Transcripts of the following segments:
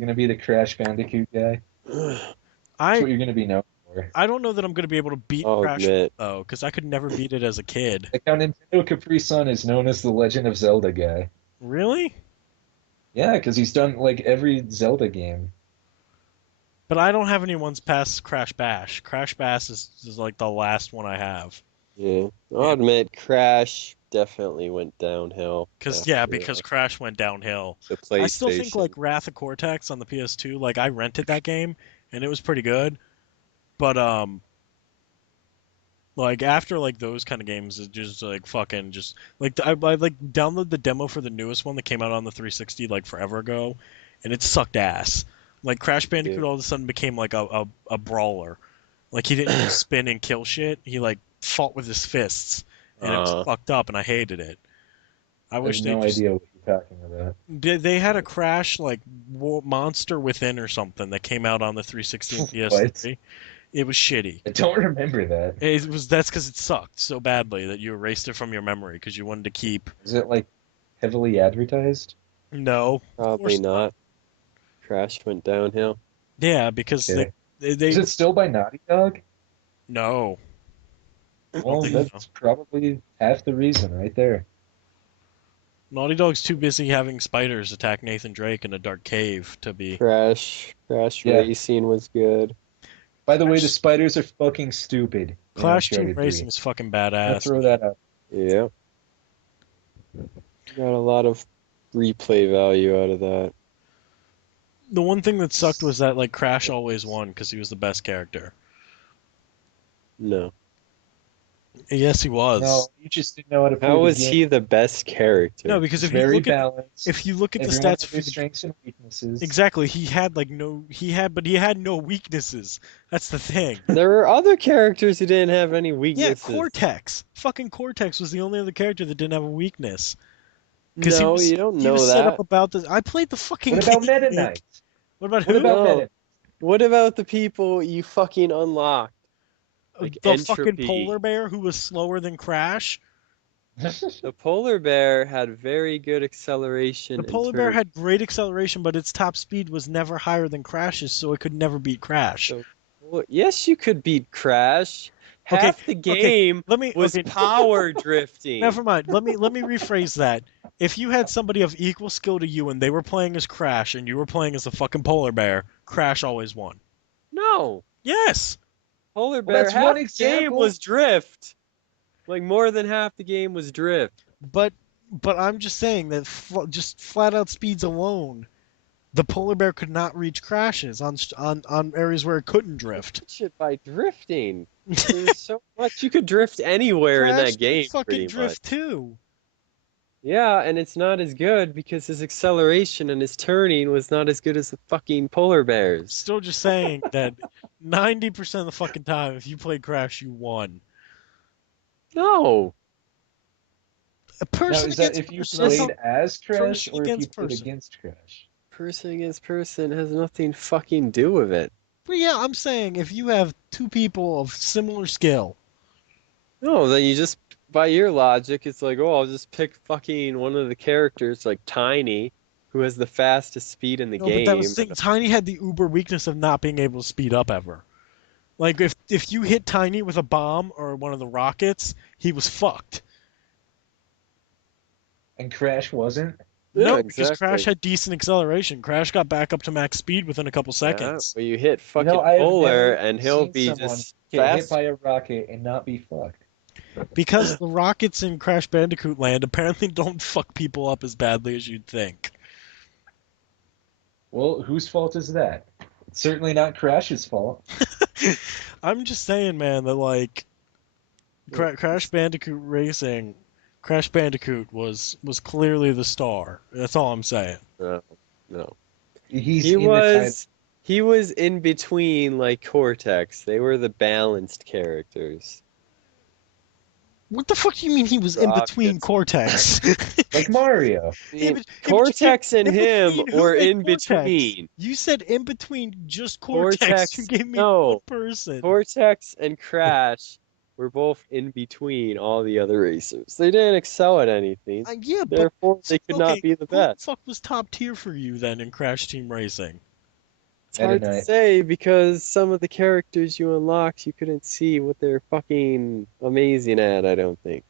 You're gonna be the Crash Bandicoot guy. That's I what you're gonna be known for. I don't know that I'm gonna be able to beat I'll Crash 1 admit. though, because I could never beat it as a kid. Like how Nintendo Capri Sun is known as the Legend of Zelda guy. Really? Yeah, because he's done like every Zelda game. But I don't have any ones past Crash Bash. Crash Bash is like the last one I have. Yeah, I'll Yeah. admit Crash definitely went downhill after Because Crash went downhill. the I still think like PlayStation. Wrath of Cortex on the PS2, like I rented that game and it was pretty good. But like after like those kind of games, it just like fucking just like I like downloaded the demo for the newest one that came out on the 360 like forever ago, and it sucked ass. Like Crash Yeah. Bandicoot all of a sudden became like a brawler. Like he didn't just spin and kill shit. He like fought with his fists, and it was Uh, fucked up, and I hated it. I I have wish they no just idea what you're talking about. they had a Crash like Monster Within or something that came out on the 360 and What? PS3. It was shitty. I don't remember that. It was that's because it sucked so badly that you erased it from your memory because you wanted to keep. Is it like heavily advertised? No, of probably course not. not. Crash went downhill. Yeah, because Okay. they Is it still by Naughty Dog? no. I don't Well, think so. that's probably half the reason right there. Naughty Dog's too busy having spiders attack Nathan Drake in a dark cave to be. Crash Yeah. Racing was good. By the way, the Clash, spiders are fucking stupid in Clash Team Uncharted Racing 3. is fucking I'm gonna badass. throw that out. Yeah, got a lot of replay value out of that. The one thing that sucked was that like Crash always won because he was the best character. No. Yes, he No, was. you just didn't know how to play How the was game. he the best character? No, because It's very balanced. if you look at the Everyone stats had for their strengths and weaknesses. exactly, he had no weaknesses. That's the thing. There were other characters who didn't have any Yeah, weaknesses. Cortex. Fucking Cortex was the only other character that didn't have a weakness. Because No, you don't he was know set up that. about this. I played the fucking What about game. Meta Nick. Knight? What about What who? about No. Meta? What about the people you fucking unlocked? Like The fucking Entropy. polar bear who was slower than Crash. The polar bear had very good acceleration The and polar bear turn. had great acceleration, but its top speed was never higher than Crash's, so it could never beat Crash. So, well, yes, you could beat Crash. Okay, Half the okay. game Let me. was Okay, power drifting. never mind. Let me rephrase that. If you had somebody of equal skill to you and they were playing as Crash and you were playing as a fucking polar bear, Crash always won. No, Yes. polar Well, bear. that's Half one the game example. was drift. Like more than half the game was drift. But I'm just saying that just flat out speeds alone, the polar bear could not reach Crashes on areas where it couldn't drift. Shit by drifting. There's so much you could drift anywhere in Crash that game, can fucking pretty much. drift too. Yeah, and it's not as good because his acceleration and his turning was not as good as the fucking polar bears. Still just saying that 90% of the fucking time, if you played Crash, you won. No. A Now, person is that against if you person. That's played as Crash person or if you against played person. against Crash? Person against person has nothing fucking do with it. But yeah, I'm saying if you have two people of similar skill, No, then you just, by your logic, it's like, oh, I'll just pick fucking one of the characters, like Tiny, who has the fastest speed in the no, but that was game. the thing. Tiny had the uber weakness of not being able to speed up ever. Like if you hit Tiny with a bomb or one of the rockets, he was fucked. And Crash wasn't? No, Yeah, because Crash exactly. had decent acceleration. Crash got back up to max speed within a couple Yeah, seconds. but you hit You know, fucking I have Polar never and he'll seen be someone just get hit fast. by a rocket and not be fucked. Because the rockets in Crash Bandicoot Land apparently don't fuck people up as badly as you'd think. Well, whose fault is that? It's certainly not Crash's fault. I'm just saying, man, that like Crash Bandicoot Racing, Crash Bandicoot was clearly the star. That's all I'm saying. No, no. He's He in the title. was in between like Cortex. They were the balanced characters. What the fuck do you mean he was in between Rockets. Cortex? Like Mario. Cortex and in him between who were and in Cortex? between. You said in between just Cortex. You Cortex, gave me no. one person. Cortex and Crash were both in between all the other racers. They didn't excel at anything. Yeah, but Therefore, they could not okay, be the who the best. fuck was top tier for you then in Crash Team Racing? It's Meta hard to Knight. say because some of the characters you unlocked, you couldn't see what they're fucking amazing at, I don't think.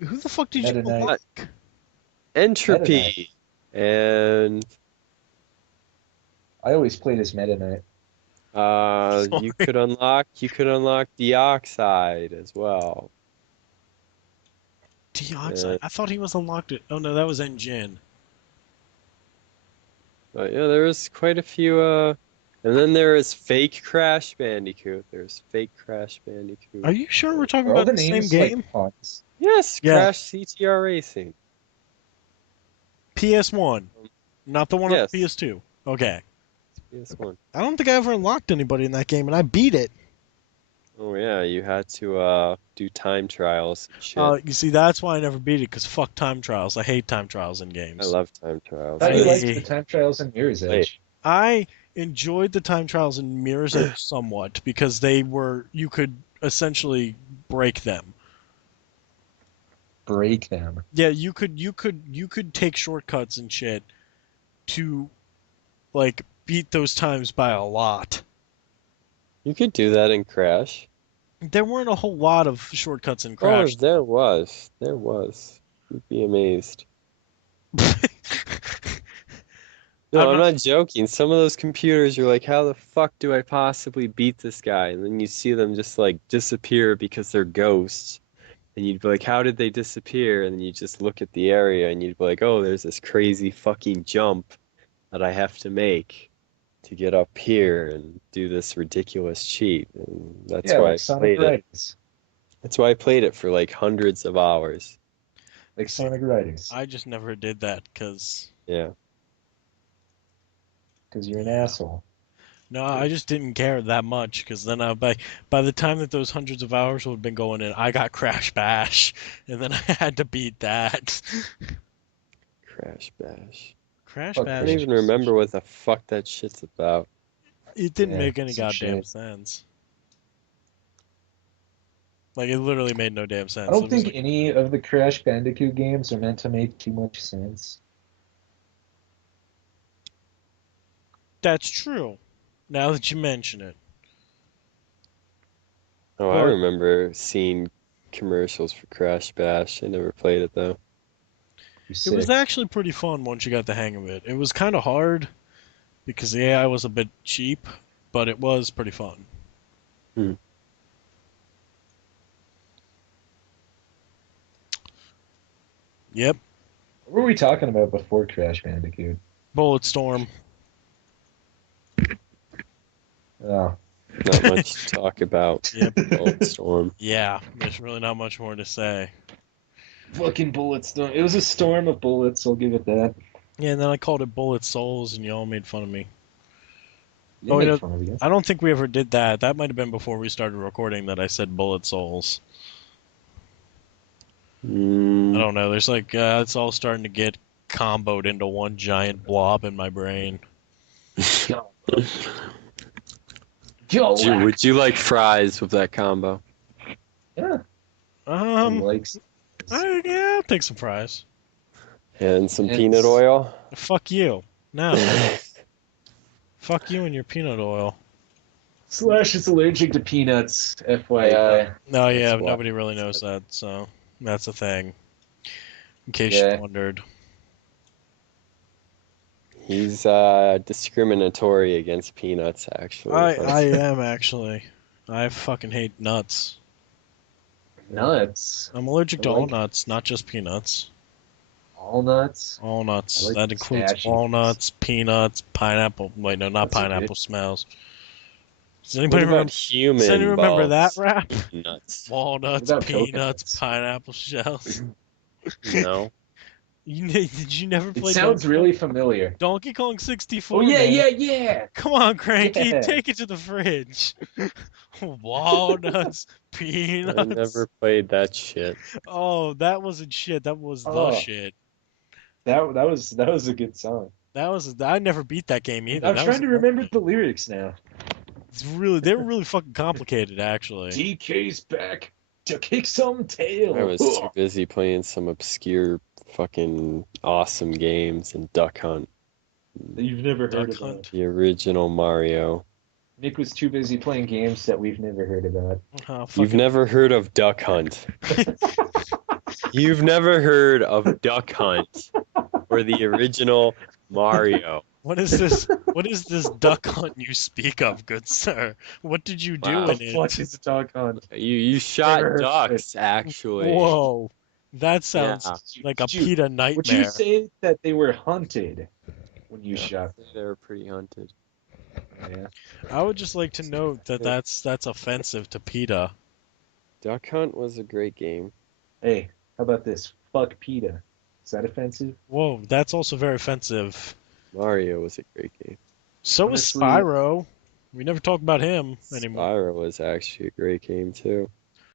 Who the fuck did you Meta Knight. unlock? Meta Knight. Entropy. And I always played as Meta Knight. you Sorry. could unlock Dioxide as well. Dioxide. I thought he was unlocked it. Oh no, that was Engine. But yeah, there was quite a few and then there is fake Crash Bandicoot. There's fake Crash Bandicoot. Are you sure we're talking Are all about the the same names like game? puns? Yes, Yeah. Crash CTR Racing. PS1, not the one on Yes. PS2. Okay. PS1. I don't think I ever unlocked anybody in that game, and I beat it. Oh yeah, you had to do time trials and shit. You see, that's why I never beat it, because fuck time trials. I hate time trials in I games. love time trials. How do you I- like the time trials in Mirror's Wait. Edge? I enjoyed the time trials in Mirror's Edge somewhat, because you could essentially break them. Break them. Yeah, you could take shortcuts and shit to, like, beat those times by a lot. You could do that in Crash. There weren't a whole lot of shortcuts in Crash. Oh, there was. There was. You'd be amazed. No, I'm not joking. Some of those computers, you're like, how the fuck do I possibly beat this guy? And then you see them just like disappear because they're ghosts. And you'd be like, how did they disappear? And then you just look at the area and you'd be like, oh, there's this crazy fucking jump that I have to make to get up here and do this ridiculous cheat. And that's Yeah, why I like Sonic played it. Riders. That's why I played it for like hundreds of hours. Like Sonic Riders. I just never did that because Yeah. Because you're an asshole. no, I just didn't care that much because then by the time that those hundreds of hours would have been going in, I got Crash Bash, and then I had to beat that. Crash Bash. Crash Fuck I Bash. don't even remember what the fuck that shit's about. It didn't Yeah, make any some goddamn shit. sense. Like it literally made no damn sense. I don't It was think like, any of the Crash Bandicoot games are meant to make too much sense. that's true. Now that you mention it, Oh, I But- remember seeing commercials for Crash Bash. I never played it though. You're it was sick. actually pretty fun once you got the hang of it. It was kind of hard because the AI was a bit cheap, but it was pretty fun. Hmm. Yep, What were we talking about before Crash Bandicoot? Bulletstorm. Oh, Not much to talk about. Yep. Bulletstorm. Yeah, there's really not much more to say. fucking Bulletstorm. It was a storm of bullets, I'll give it that. Yeah, and then I called it Bullet Souls, and you all made fun of me. You Oh, make you know, fun of you. I don't think we ever did that. That might have been before we started recording that I said Bullet Souls. I don't know. There's like it's all starting to get comboed into one giant blob in my brain. Yo, Would you like fries with that combo? yeah. Likes. Yeah, I'll take some fries. And some It's- peanut oil? Fuck you. No. Fuck you and your peanut oil. Slash is allergic to peanuts, FYI. No, yeah, That's why. nobody really knows that, so that's a thing. In case Yeah. you wondered. He's discriminatory against peanuts, actually. I am actually. I fucking hate nuts. Nuts. I'm allergic to I all like- nuts, not just peanuts. All nuts. All nuts. I like That includes pistachios. walnuts, peanuts, pineapple. Wait, no, not Those are pineapple good. smells. Does What anybody about remember? human Does anyone remember that balls? rap? Nuts. Walnuts, What about peanuts, coconuts? pineapple shells. No. Did you never It play sounds Donkey really familiar. Donkey Kong 64? Oh yeah, man. yeah. Come on, Cranky, Yeah. take it to the fridge. Walnuts, I peanuts. never played that shit. Oh, that wasn't shit. That was the Oh. shit. That was a good song. I never beat that game either. I'm That trying was to remember the lyrics now. they were really fucking complicated, actually. DK's back to kick some tail. I was too busy playing some obscure fucking awesome games and Duck Hunt. that you've never heard Duck about. Hunt. The original Mario. Nick was too busy playing games that we've never heard about. Oh, You've fucking- never heard of Duck Hunt. You've never heard of Duck Hunt or the original Mario. What is this? What is this duck hunt you speak of, good sir? What did you do Wow. What in the fuck it? is a dog hunt? You shot Never heard of ducks, actually. Whoa, that sounds Yeah. like a Did you- PETA Would nightmare. you say that they were hunted when you shot them? They were pretty hunted. Yeah. I would just like to note that that's offensive to PETA. Duck Hunt was a great game. Hey, how about this? Fuck PETA. Is that offensive? Whoa, that's also very offensive. Mario was a great game. So Honestly- was Spyro. We never talk about him anymore. Spyro was actually a great game too.